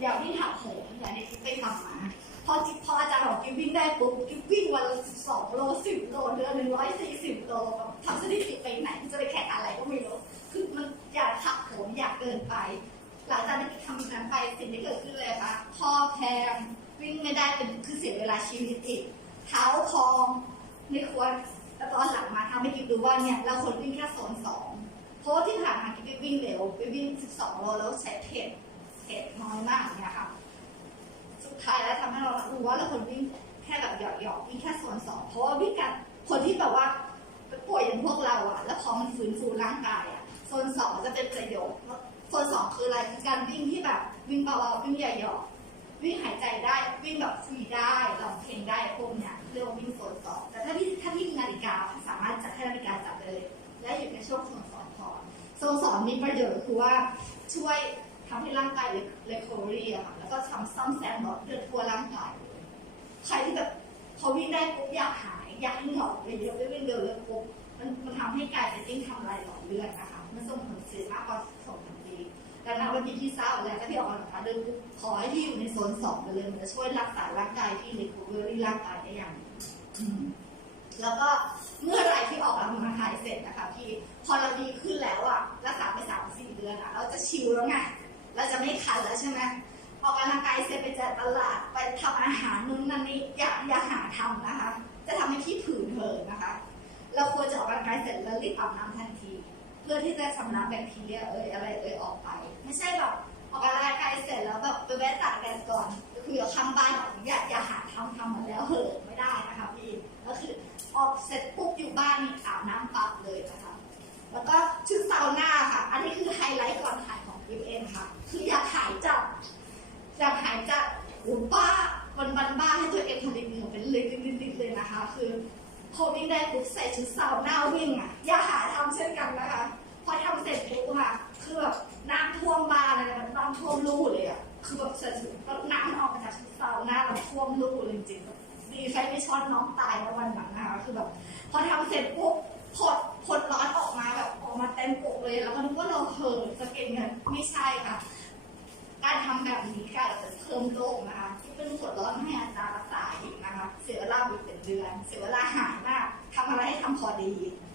อย่าวิ่งหักโหมอย่างที่กิ๊บไปทำมาพอจิพออาจารย์บอกกิ๊บวิ่งได้ปุ๊บกิ๊บวิ่งวันละสิบสองโลสิบโลเดือนหนึ่งร้อยสี่สิบโลทำสถิติไปไหนจะไปแข่งอะไรก็ไม่รู้คือมันอย่าหักโหมอยากเกินไป หลังจากที่ทำนั้นไปสิ่งที่เกิดขึ้นเลยค่ะคอแพงวิ่งไม่ได้เป็นคือเสียเวลาชีวิตอีกเท้าพองไม่ควรแล้วตอนหลังมาทำให้กิ๊บดูว่าเนี่ยเราควรวิ่งแค่โซนสองเพราะที่ผ่านมากิ๊บไปวิ่งเร็วไปวิ่ง12โลแล้วใช้เทรด เทรดน้อยมากเนี่ยค่ะ สุดท้ายแล้วทำให้เรารู้ว่าเราควรวิ่งแค่แบบหยอกๆวิ่งแค่โซนสองเพราะว่าวิ่งกันคนที่แบบว่าป่วยอย่างพวกเราอะแล้วพอมันฟื้นฟูร่างกายอะโซนสองจะเป็นประโยชน์โซนสองคืออะไรคือการวิ่งที่แบบวิ่งเบาๆวิ่งหยอกๆวิ่งหายใจได้วิ่งแบบฟรีได้ร้องเพลงได้พวกเนี้ยเรียกว่าวิ่งโซนสองแต่ถ้าที่ถ้าที่มีนาฬิกาสามารถจัดให้นาฬิกาจับได้เลย และอยู่ในช่วงโซนสองพอโซนสองมีประโยชน์คือว่าช่วย ทำให้ร่างกายเลคโครีอะค่ะ แล้วก็ทำซ่อมแซมหลอดเลือดทั่วร่างกายเลยใครที่แบบพอวิ่งได้ปุ๊บอยากหายอยากให้หงอกเลยเยอะๆวิ่งเร็วๆปุ๊บมันมันทำให้กายจะยิ่งทำลายหลอดเลือดนะคะ มันส่งผลเสียมากกว่าส่งผลดีดังนั้นวันที่ที่ทราบแล้วก็ที่ออกกำลังกายเดินปุ๊บขอให้ที่อยู่ในโซนสองไปเลยมันจะช่วยรักษาร่างกายที่รีคูเวอรี่ร่างกายได้อย่างดีอืมแล้วก็เมื่อไรที่ออกกำลังกายเสร็จนะคะพี่พอเราดีขึ้น ใช่ไหมออกกำลังกายเสร็จไปเจอตลาดไปทำอาหารนู่นนั่นนี่อย่าอย่าหาทำนะคะ จะทำให้ที่ผื่นเหินนะคะ เราควรจะออกกำลังกายเสร็จแล้วรีบอาบน้ำทันที เพื่อที่จะชำระแบคทีเรียเอ่ยอะไรเอ่ยออกไป ไม่ใช่แบบออกกำลังกายเสร็จแล้วแบบไปแวะตากแดดก่อนคือข้างบ้านอย่าอย่าหาทำทำมาแล้วเหอะไม่ได้นะคะพี่ก็คือออกเสร็จปุ๊บอยู่บ้านอาบน้ำปับเลยนะคะแล้วก็ชุดซาวน่าค่ะ อันนี้คือไฮไลท์ก่อนถ่า คะคือพอวิ่งได้ปุ๊บใส่ชุดซาวน่าวิ่งอะอย่าหาทำเช่นกันนะคะ พอทำเสร็จปุ๊บค่ะคือแบบน้ำท่วมบ้านเลยนะน้ำท่วมรูเลยอะคือแบบใส่ชุดน้ำออกมาจากชุดซาวน่าแบบท่วมรูเลยจริงๆดีไฟไม่ช็อตน้องตายแล้ววันหลังนะคะคือแบบพอทำเสร็จปุ๊บผดผดร้อนออกมาแบบออกมาเต็มปกเลย แล้วก็นึกว่าเราเหินจะเก็บเงินไม่ใช่ค่ะ การทำแบบนี้การเพิ่มโรคนะคะที่เป็นปวดร้อนให้อาจารย์ เสียเวลาไปเป็นเดือน เสียเวลาหายมากทำอะไรให้ทำพอดี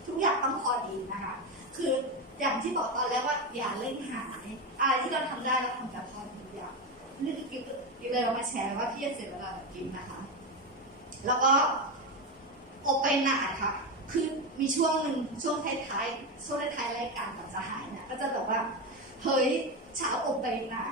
ทุกอย่างต้องพอดีนะคะ คืออย่างที่บอกตอนแรกว่าอย่าเล่นหายอะไรที่เราทำได้เราทำแบบพอดีอย่างนี่คือกิ๊บกิ๊บเลยเอามาแชร์ว่าพี่จะเสียเวลาแบบกิ๊บนะคะ แล้วก็อบไปหนาค่ะ คือมีช่วงหนึ่งช่วงท้ายๆช่วงท้ายๆรายการก่อนจะหายเนี่ยก็จะแบบว่าเฮ้ยเช้าอบใบหนา